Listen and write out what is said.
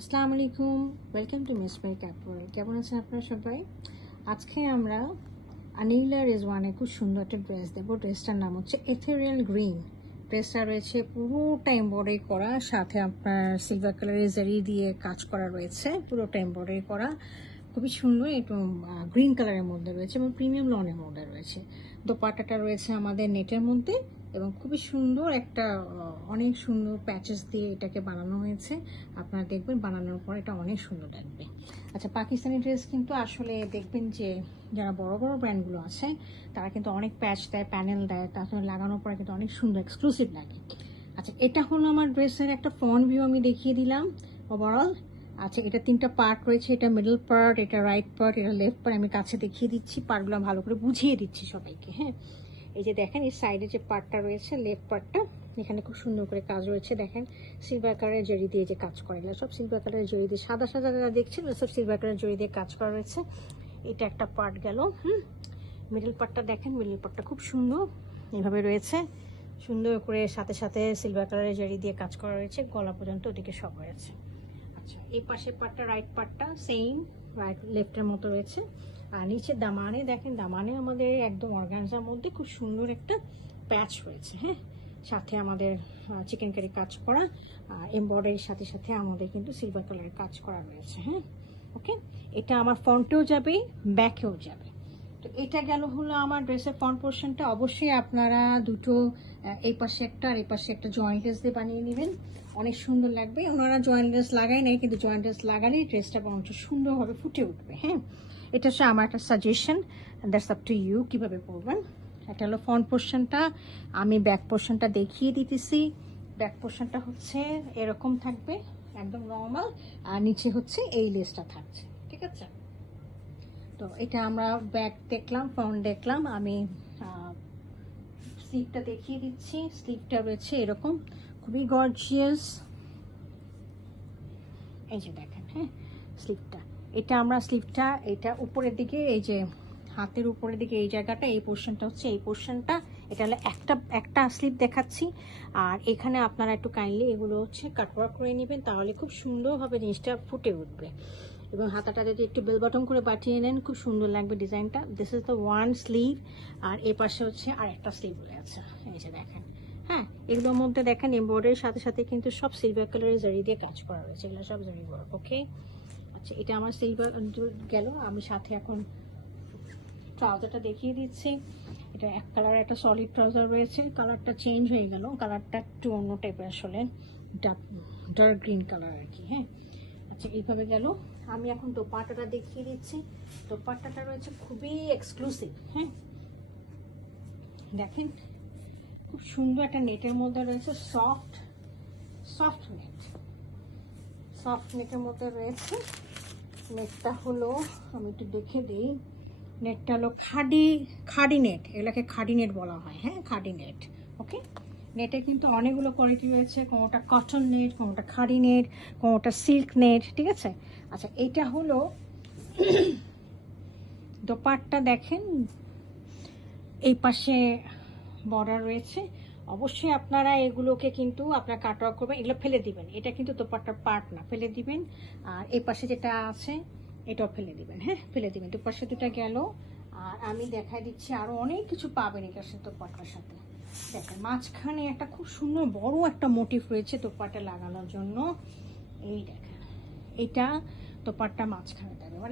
আসসালামু আলাইকুম, welcome to miss my ক্যাপওয়াল। কেমন আছেন আপনারা সবাই? আজকে আমরা আনিলা রেজওয়ানের খুব সুন্দর একটা ড্রেস দেবো। ড্রেসটার নাম হচ্ছে এথেরিয়াল গ্রিন। ড্রেসটা রয়েছে পুরোটা এমব্রয়ডারি করা, সাথে আপনার সিলভার কালারের জারি দিয়ে কাজ করা রয়েছে, পুরোটা এমব্রয়ডারি করা, খুবই সুন্দর। একটু গ্রিন কালারের মধ্যে রয়েছে এবং প্রিমিয়াম লনের মধ্যে রয়েছে। দোপাট্টাটা রয়েছে আমাদের নেটের মধ্যে এবং খুবই সুন্দর একটা অনেক সুন্দর প্যাচেস দিয়ে এটাকে বানানো হয়েছে। আপনারা দেখবেন বানানোর পর এটা অনেক সুন্দর লাগবে। আচ্ছা, পাকিস্তানি ড্রেস কিন্তু আসলে দেখবেন যে যারা বড় বড় ব্র্যান্ডগুলো আছে তারা কিন্তু অনেক প্যাচ দেয়, প্যানেল দেয়, তারপরে লাগানোর পরে কিন্তু অনেক সুন্দর এক্সক্লুসিভ লাগে। আচ্ছা, এটা হলো আমার ড্রেসের একটা ফ্রন্ট ভিউ, আমি দেখিয়ে দিলাম ওভারঅল। আচ্ছা, এটা তিনটা পার্ট রয়েছে, এটা মিডল পার্ট, এটা রাইট পার্ট, এটা লেফট পার্ট। আমি কাছে দেখিয়ে দিচ্ছি, পার্টগুলো ভালো করে বুঝিয়ে দিচ্ছি সবাইকে। হ্যাঁ, এই যে দেখেন এই সাইডে যে পার্টটা রয়েছে, লেফট পার্টটা, এখানে খুব সুন্দর করে কাজ রয়েছে। দেখেন সিলভার কালারের জরি দিয়ে যে কাজ করে, এগুলো সব সিলভার কালারের জরি দিয়ে, সাদা সাদা যারা দেখছেন সব সিলভার কালারের জরি দিয়ে কাজ করা রয়েছে। এটা একটা পার্ট গেল। মিডল পার্টটা দেখেন, মিডল পার্টটা খুব সুন্দর এভাবে রয়েছে, সুন্দর করে সাথে সাথে সিলভার কালারের জরি দিয়ে কাজ করা রয়েছে, গলা পর্যন্ত ওদিকে সব রয়েছে। আচ্ছা, এই পাশের পার্টটা, রাইট পার্টটা সেম রাইট লেফটের মতো রয়েছে। আর নিচে দামানে দেখেন, দামানে আমাদের একদম অর্গানজার মধ্যে খুব সুন্দর একটা প্যাচ রয়েছে। হ্যাঁ, সাথে আমাদের চিকেন কারি কাজ করা, এমব্রয়ডারির সাথে সাথে আমাদের কিন্তু সিলভার কালারের কাজ করা রয়েছে। হ্যাঁ, ওকে, এটা আমার ফ্রন্টেও যাবে, ব্যাকেও যাবে। তো এটা গেল হলো আমার ড্রেসের ফ্রন্ট পোর্শনটা। অবশ্যই আপনারা দুটো, এই পাশে একটা আর এই পাশে একটা জয়েন্টলেস দিয়ে বানিয়ে নেবেন, অনেক সুন্দর লাগবে। ওনারা জয়েন্টলেস লাগায় নাই, কিন্তু জয়েন্টলেস লাগালেই ড্রেসটা বরঞ্চ সুন্দরভাবে ফুটে উঠবে। হ্যাঁ, এটা হচ্ছে আমার একটা suggestion, that's up to you কীভাবে পরবেন। এটা হলো ফ্রন্ট পোর্শনটা। আমি ব্যাক পোর্শনটা দেখিয়ে দিতেছি। ব্যাক পোর্শনটা হচ্ছে এরকম থাকবে, একদম নর্মাল, আর নিচে হচ্ছে এই লেসটা থাকছে। ঠিক আছে, তো এটা আমরা ব্যাক দেখলাম, ফ্রন্ট দেখলাম। আমি স্লিভটা দেখিয়ে দিচ্ছি। স্লিভটা রয়েছে এরকম, খুবই গর্জিয়াস। এই যে দেখেন, হ্যাঁ স্লিভটা, এটা আমরা স্লিভটা এটা উপরের দিকে, এই যে হাতের উপরের দিকে এই জায়গাটা, এই পোর্শনটা হচ্ছে এই পোর্শনটা। এটা হলো একটা স্লিভ দেখাচ্ছি। আর এখানে আপনারা একটু কাইন্ডলি এগুলো হচ্ছে কাটওয়ার্ক করে নেবেন, তাহলে খুব সুন্দরভাবে জিনিসটা ফুটে উঠবে। এবং হাতাটা যদি একটু বেল বটম করে বাটিয়ে নেন, খুব সুন্দর লাগবে ডিজাইনটা। This is the one sleeve. আর এ পাশে হচ্ছে আর একটা স্লিভ রয়ে আছে, এই যে দেখেন। হ্যাঁ, এগুলোর মধ্যে দেখেন এমব্রয়ডারির সাথে সাথে কিন্তু সব সিলভার কালারের জারি দিয়ে কাজ করা রয়েছে, এগুলো সব জারি ওয়ার্ক। ওকে, আচ্ছা, এটা আমার সিলভার গেল। আমি সাথে এখন ট্রাউজারটা দেখিয়ে দিচ্ছি। এটা এক কালার, একটা সলিড ট্রাউজার রয়েছে, কালারটা চেঞ্জ হয়ে গেল, কালারটা একটু অন্য টাইপের, আসলে ডার্ক গ্রিন কালার আর কি। হ্যাঁ, আচ্ছা, এইভাবে গেল। আমি এখন দোপাট্টাটা দেখিয়ে দিচ্ছি। দোপাট্টাটা রয়েছে খুবই এক্সক্লুসিভ। হ্যাঁ, দেখেন খুব সুন্দর একটা নেটের মধ্যে রয়েছে, সফট নেট, সফট নেটের মধ্যে রয়েছে। নেটটা হলো, আমি একটু দেখে দিই, নেটটা হলো খাডি নেট, এগুলোকে খাডি নেট বলা হয়। হ্যাঁ, খাডি নেট। ওকে, নেটে কিন্তু অনেকগুলো কোয়ালিটি রয়েছে, কোনোটা কটন নেট, কোনোটা খাডি নেট, কোনোটা সিল্ক নেট। ঠিক আছে, আচ্ছা, এইটা হলো দোপাট্টা। দেখেন এই পাশে বর্ডার রয়েছে। অবশ্যই আপনারা এগুলোকে কিন্তু আপনারা কাটওয়ার্ক করবেন, এগুলো ফেলে দিবেন, এটা কিন্তু দোপাট্টার পার্ট না, ফেলে দিবেন। আর এই পাশে যেটা আছে এটাও ফেলে দিবেন। হ্যাঁ, ফেলে দিবেন। দুপাশে দুটা গেল। আর আমি দেখাই দিচ্ছি আরো অনেক কিছু পাবেন এটার সাথে, দোপাট্টার সাথে। দেখেন মাঝখানে একটা খুব সুন্দর বড় একটা মোটিভ রয়েছে দোপাট্টা লাগানোর জন্য। এই দেখেন, এটা দোপাট্টা মাঝখানে দেবে, মানে